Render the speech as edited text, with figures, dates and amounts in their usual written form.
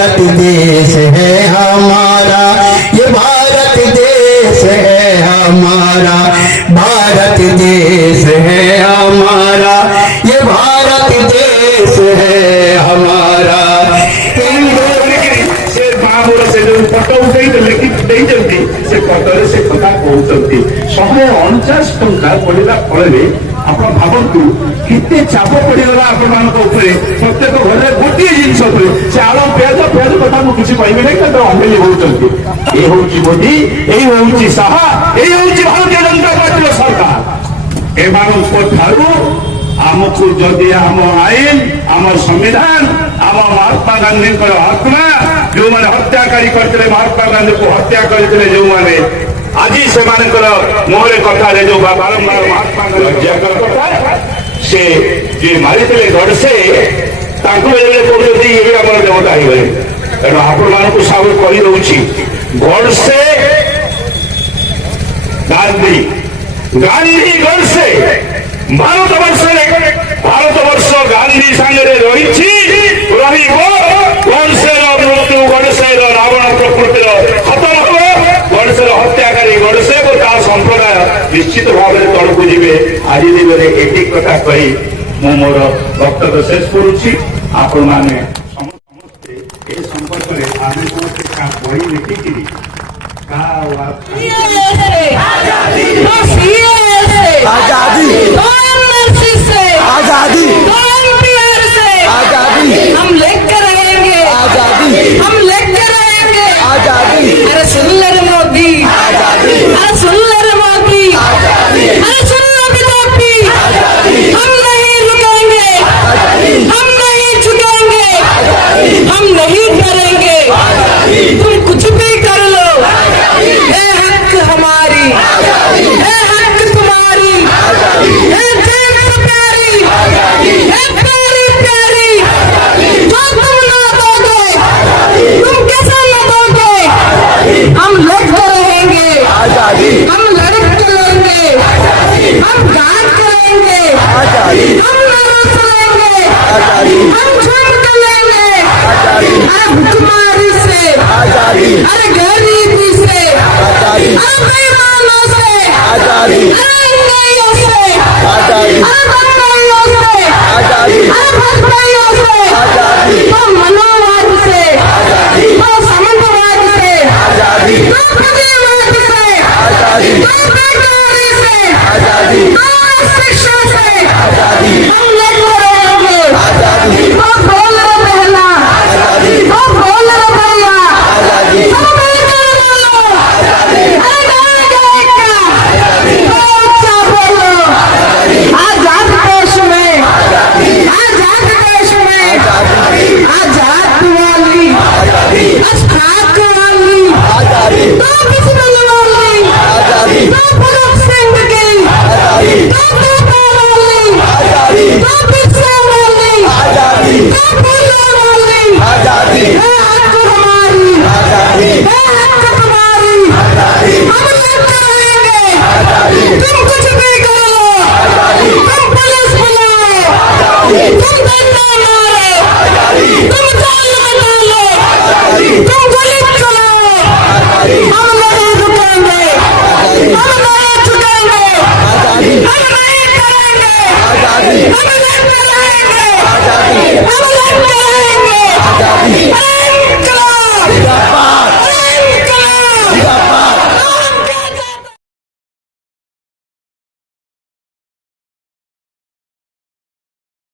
भारत देश है हमारा, ये भारत देश है हमारा, भारत देश है हमारा, ये भारत देश है हमारा। से बाबूर से जो फटो उठेइले कि देइजंती से फटोरे से कथा कहउचंती 149 टंका पड़िला फଳରେ आपण भाबंतु किते चाप पड़िगला आपण मानक उपरे प्रत्येक घरे गोटे जिंस उपरे से आलो पेज कथा मु किछि कहबे नै त अमेली होउचंती। ए होउची मोदी, ए होउची साहा, ए होउची भारतीय जनता पार्टी सरकार। एमानको ठारू आमको जदि आम आईन आम संविधान आम महात्मा गांधी आत्मा जो मैंने हत्याकारी करते महात्मा गांधी को हत्या करते जो मैंने आज से मुहरे कथा जो बारंबार महात्मा गांधी से जे मारी गड़से कहते ये आम देवता हो गए तेणु आपण मानक सब कही दौची गड़से गांधी गांधी गड़से भारत वर्ष गांधी सांगे रही गड़सेर मृत्यु गड़सेर रावण प्रकृतिर खत्म हम गड़सेर हत्याकारी गड़से संप्रदाय निश्चित भाव में तौक जी आज दिन में एटी कथा कही मु मोर वक्तव्य शेष करुच्ची। आपण मैंने समस्ते ए संपर्क में आम समस्ते बही लिखिकी आजादी